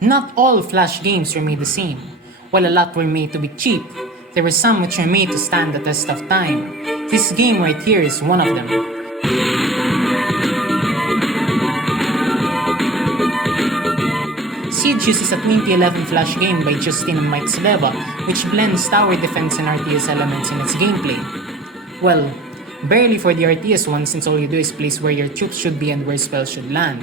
Not all Flash games were made the same. While a lot were made to be cheap, there were some which were made to stand the test of time. This game right here is one of them. Siegius is a 2011 Flash game by Justin and Mike Sleva, which blends tower defense and RTS elements in its gameplay. Well, barely for the RTS one since all you do is place where your troops should be and where spells should land.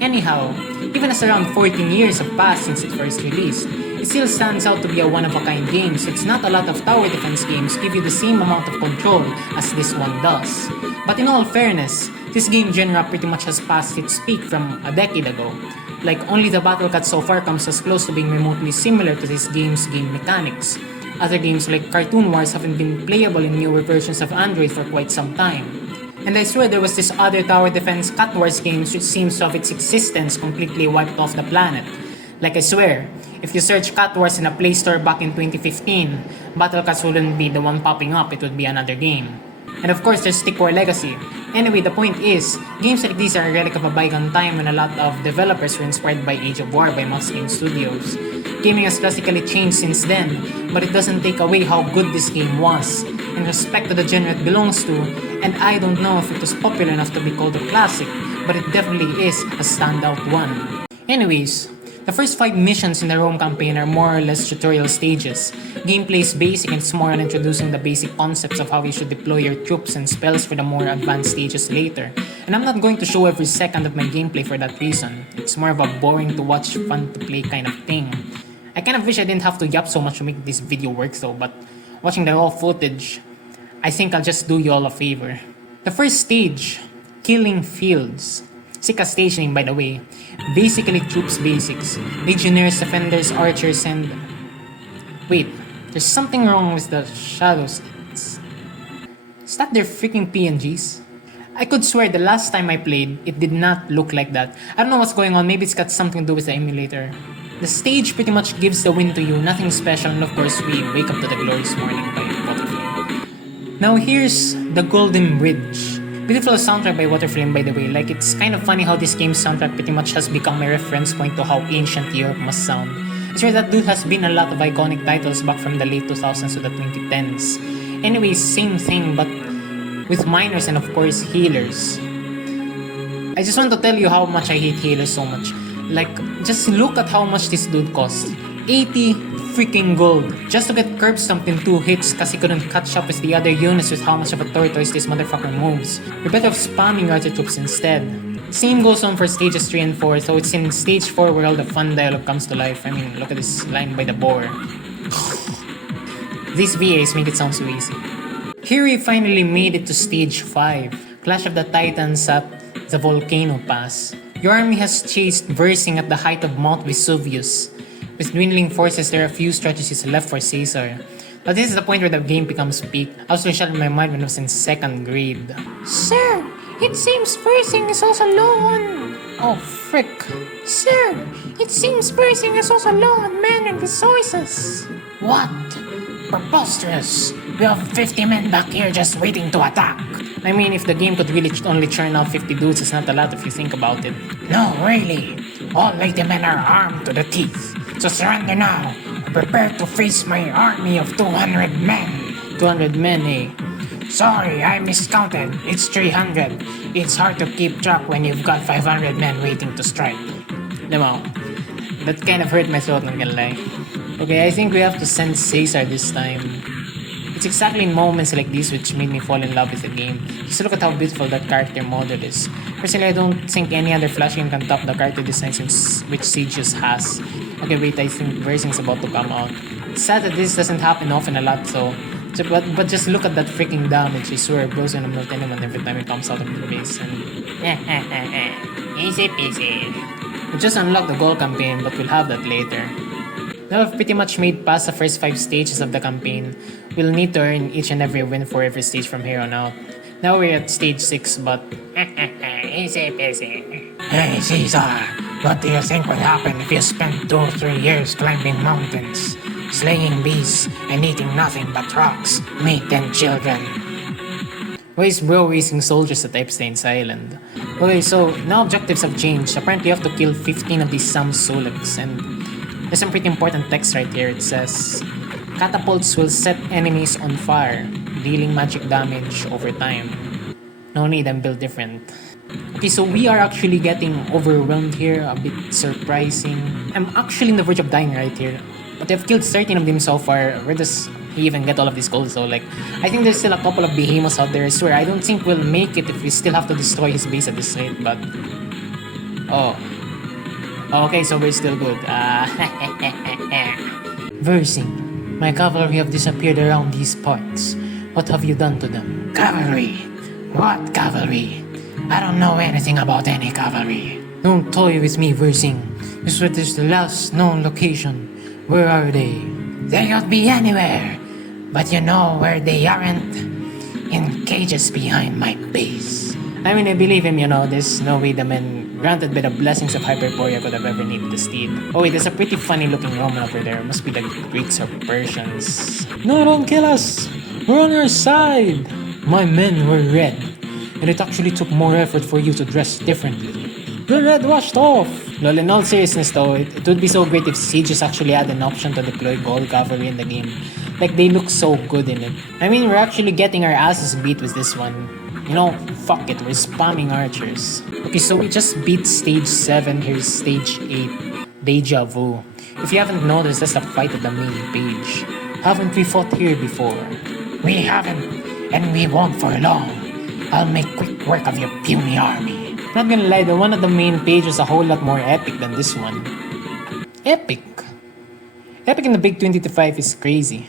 Anyhow, even as around 14 years have passed since it first released, it still stands out to be a one-of-a-kind game since not a lot of tower defense games give you the same amount of control as this one does. But in all fairness, this game genre pretty much has passed its peak from a decade ago. Like, only the Battle Cat so far comes as close to being remotely similar to this game's game mechanics. Other games like Cartoon Wars haven't been playable in newer versions of Android for quite some time. And I swear there was this other tower defense Cat Wars game which seems to have its existence completely wiped off the planet. Like, I swear, if you search Cat Wars in a Play Store back in 2015, Battle Cats wouldn't be the one popping up, it would be another game. And of course there's Stick War Legacy. Anyway, the point is, games like these are a relic of a bygone time when a lot of developers were inspired by Age of War by Max Game Studios. Gaming has drastically changed since then, but it doesn't take away how good this game was, in respect to the genre it belongs to, and I don't know if it was popular enough to be called a classic, but it definitely is a standout one. Anyways, the first 5 missions in the Rome campaign are more or less tutorial stages. Gameplay is basic and it's more on introducing the basic concepts of how you should deploy your troops and spells for the more advanced stages later. And I'm not going to show every second of my gameplay for that reason. It's more of a boring to watch, fun to play kind of thing. I kind of wish I didn't have to yap so much to make this video work though, but watching the raw footage, I think I'll just do you all a favor. The first stage, Killing Fields. Sick as stage name by the way. Basically troops basics. Legionnaires, defenders, archers, and... Wait, there's something wrong with the shadows. Is that their freaking PNGs? I could swear the last time I played, it did not look like that. I don't know what's going on, maybe it's got something to do with the emulator. The stage pretty much gives the win to you, nothing special, and of course we wake up to the glorious morning by Waterflame. Now here's the Golden Bridge. Beautiful soundtrack by Waterflame by the way, like it's kind of funny how this game's soundtrack pretty much has become my reference point to how ancient Europe must sound. I swear that dude has been a lot of iconic titles back from the late 2000s to the 2010s. Anyways, same thing but with miners and of course healers. I just want to tell you how much I hate healers so much. Like, just look at how much this dude costs. 80 freaking gold just to get curb stomped in 2 hits cause he couldn't catch up with the other units with how much of a tortoise this motherfucker moves. You're better off spamming your other troops instead. Same goes on for stages 3 and 4, so it's in stage 4 where all the fun dialogue comes to life. I mean, look at this line by the boar. These VAs make it sound so easy. Here we finally made it to stage 5, Clash of the Titans at the Volcano Pass. Your army has chased versing at the height of Mount Vesuvius. With dwindling forces, there are a few strategies left for Caesar. But this is the point where the game becomes peak. I was shut in my mind when I was in 2nd grade. Sir, it seems versing is also low on... Oh, frick. Sir, it seems versing is also low on men and resources. What? Preposterous. We have 50 men back here just waiting to attack. I mean, if the game could really only churn out 50 dudes, it's not a lot if you think about it. No, really. All 80 men are armed to the teeth. So surrender now. Prepare to face my army of 200 men. 200 men, eh? Sorry, I miscounted. It's 300. It's hard to keep track when you've got 500 men waiting to strike. Lemo, that kind of hurt my throat, not gonna lie. Okay, I think we have to send Caesar this time. It's exactly in moments like these which made me fall in love with the game. Just look at how beautiful that character model is. Personally, I don't think any other Flash game can top the character designs which Siegius has. Okay, wait, I think versing's about to come out. It's sad that this doesn't happen often a lot, but just look at that freaking damage. I swear, it blows when I'm not anyone every time it comes out of the base. And easy peasy. We just unlocked the goal campaign, but we'll have that later. Now I've pretty much made past the first 5 stages of the campaign. We'll need to earn each and every win for every stage from here on out. Now we're at stage 6, but... easy peasy. Hey Caesar, what do you think would happen if you spent 2 or 3 years climbing mountains, slaying beasts, and eating nothing but rocks, meat, and children? Why is bro raising soldiers at Epstein's Island? Okay, so now objectives have changed. Apparently you have to kill 15 of these Samsulics, and there's some pretty important text right here. It says, catapults will set enemies on fire, dealing magic damage over time. No need, I'm built different. Okay, so we are actually getting overwhelmed here, a bit surprising. I'm actually on the verge of dying right here. But I've killed 13 of them so far. Where does he even get all of these gold? So like, I think there's still a couple of behemoths out there. I swear, I don't think we'll make it if we still have to destroy his base at this rate, but... Oh. Okay, so we're still good. Versing, my cavalry have disappeared around these parts. What have you done to them? Cavalry? What cavalry? I don't know anything about any cavalry. Don't toy with me, Versing. This is the last known location. Where are they? They could be anywhere. But you know where they aren't? In cages behind my base. I mean, I believe him, you know. There's no way the men granted by the blessings of Hyperborea could have ever needed the steed. Oh wait, there's a pretty funny looking Roman over there. Must be the Greeks or Persians. No, don't kill us! We're on your side! My men were red, and it actually took more effort for you to dress differently. The red washed off! Lol, in all seriousness though, it would be so great if Siegius actually had an option to deploy gold cavalry in the game. Like, they look so good in it. I mean, we're actually getting our asses beat with this one. You know, fuck it, we're spamming archers. Okay, so we just beat stage 7, here's stage 8. Deja vu. If you haven't noticed, that's the fight at the main page. Haven't we fought here before? We haven't, and we won't for long. I'll make quick work of your puny army. Not gonna lie, the one at the main page was a whole lot more epic than this one. Epic? Epic in the Big 2025 is crazy.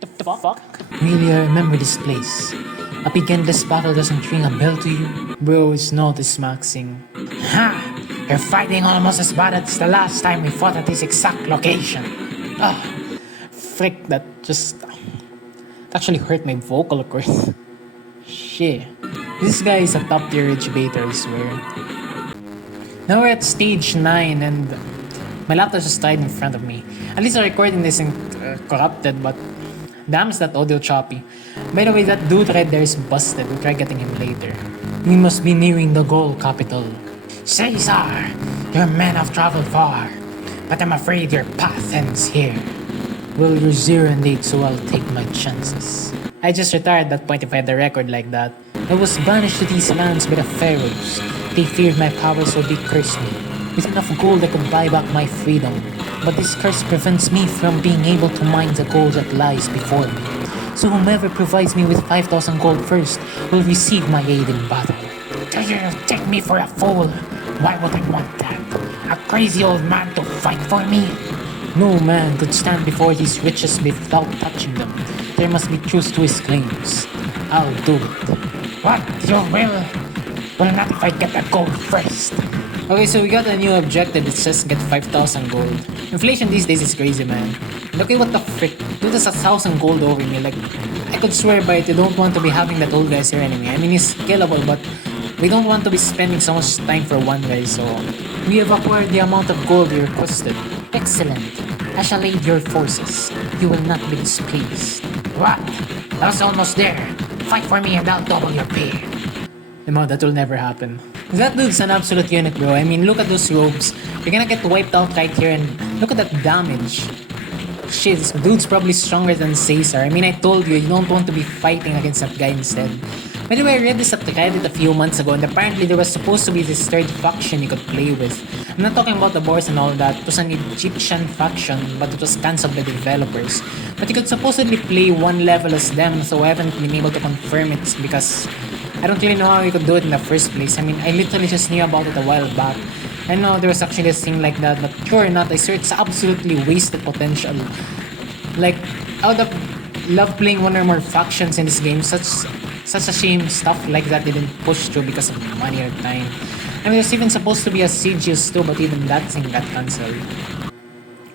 The fuck? Really, I remember this place. A big endless battle doesn't ring a bell to you? Bro, it's not this maxing. Ha! You're fighting almost as bad as the last time we fought at this exact location. Ah, frick, that just... actually hurt my vocal cords. Shit. This guy is a top tier rage baiter, I swear. Now we're at stage 9 and my laptop just died in front of me. At least the recording isn't corrupted, but damn, is that audio choppy. By the way, that dude right there is busted. We'll try getting him later. We must be nearing the goal capital. Caesar, your men have traveled far, but I'm afraid your path ends here. Well, you're 0 and 8, so I'll take my chances. I just retired at that point if I had the record like that. I was banished to these lands by the pharaohs. They feared my power, so they cursed me. With enough gold I could buy back my freedom. But this curse prevents me from being able to mine the gold that lies before me. So whomever provides me with 5,000 gold first will receive my aid in battle. Do you take me for a fool? Why would I want that? A crazy old man to fight for me? No man could stand before these riches without touching them. There must be truth to his claims. I'll do it. What? You will? Well, not if I get the gold first. Okay, so we got a new objective. It says get 5,000 gold. Inflation these days is crazy, man. Okay, what the frick? Dude, that's 1,000 gold over me. Like, I could swear by it, you don't want to be having that old guy's your enemy. I mean, he's killable, but we don't want to be spending so much time for one guy, so... We have acquired the amount of gold you requested. Excellent. I shall aid your forces. You will not be displeased. What? I was almost there. Fight for me and I'll double your pay. No, that will never happen. That dude's an absolute unit, bro. I mean, look at those robes. You're gonna get wiped out right here and look at that damage. Shit, this dude's probably stronger than Caesar. I mean, I told you, you don't want to be fighting against that guy instead. By the way, I read this at Reddit a few months ago and apparently there was supposed to be this third faction you could play with. I'm not talking about the boars and all that. It was an Egyptian faction, but it was cancelled by the developers. But you could supposedly play one level as them, so I haven't been able to confirm it because I don't really know how you could do it in the first place. I mean, I literally just knew about it a while back. I know there was actually a thing like that, but sure or not, I swear it's absolutely wasted potential. Like, I would have loved playing one or more factions in this game. Such a shame stuff like that didn't push through because of money or time. I mean, there's even supposed to be a Siegius too, but even that thing got cancelled.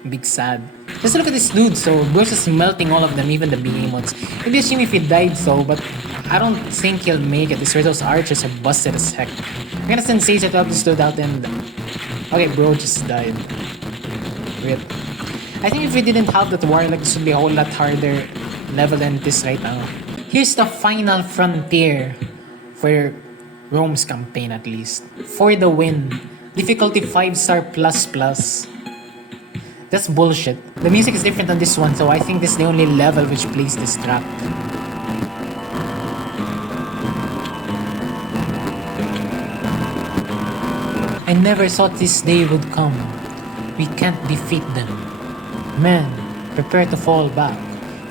Big sad. Just look at this dude, so bro's just melting all of them, even the behemoths. It'd be a shame if he died so, but I don't think he'll make it. I swear those archers are busted as heck. I'm gonna send Caesar to help this dude out and... Okay, bro just died. Rip. I think if we didn't have that warlock, this would be a whole lot harder level than this right now. Here's the final frontier for Rome's campaign at least. For the win. Difficulty 5-star plus plus. That's bullshit. The music is different on this one, so I think this is the only level which plays this track. I never thought this day would come. We can't defeat them. Men, prepare to fall back.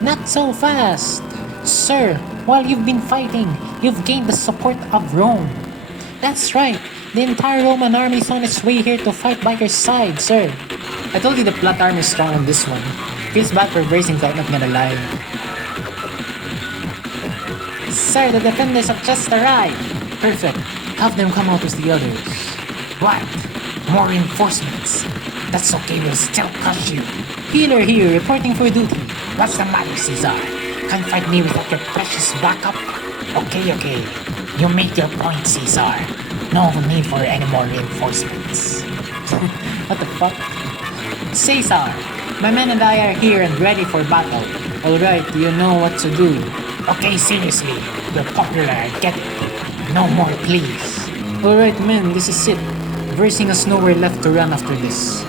Not so fast! Sir, while you've been fighting, you've gained the support of Rome. That's right. The entire Roman army is on its way here to fight by your side, sir. I told you the plot armor is strong on this one. Feels bad for bracing, so I'm not gonna lie. Sir, the defenders have just arrived. Perfect. Have them come out with the others. What? More reinforcements? That's okay, we'll still crush you. Healer here, reporting for duty. What's the matter, Caesar? Can't fight me without your precious backup? Okay. You make your point, Caesar. No need for any more reinforcements. What the fuck? Caesar, my men and I are here and ready for battle. Alright, you know what to do. Okay, seriously. You're popular, I get it. No more, please. Alright men, this is it. Versing has nowhere left to run after this.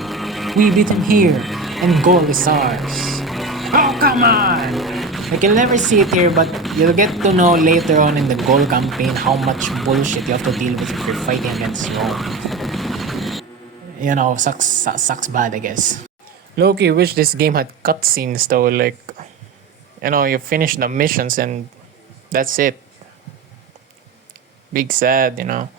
We beat him here, and goal is ours. Oh, come on! Like you'll never see it here, but you'll get to know later on in the goal campaign how much bullshit you have to deal with if you're fighting against Rome. You know, sucks bad, I guess. Loki wish this game had cutscenes though, like, you know, you finish the missions and that's it. Big sad, you know.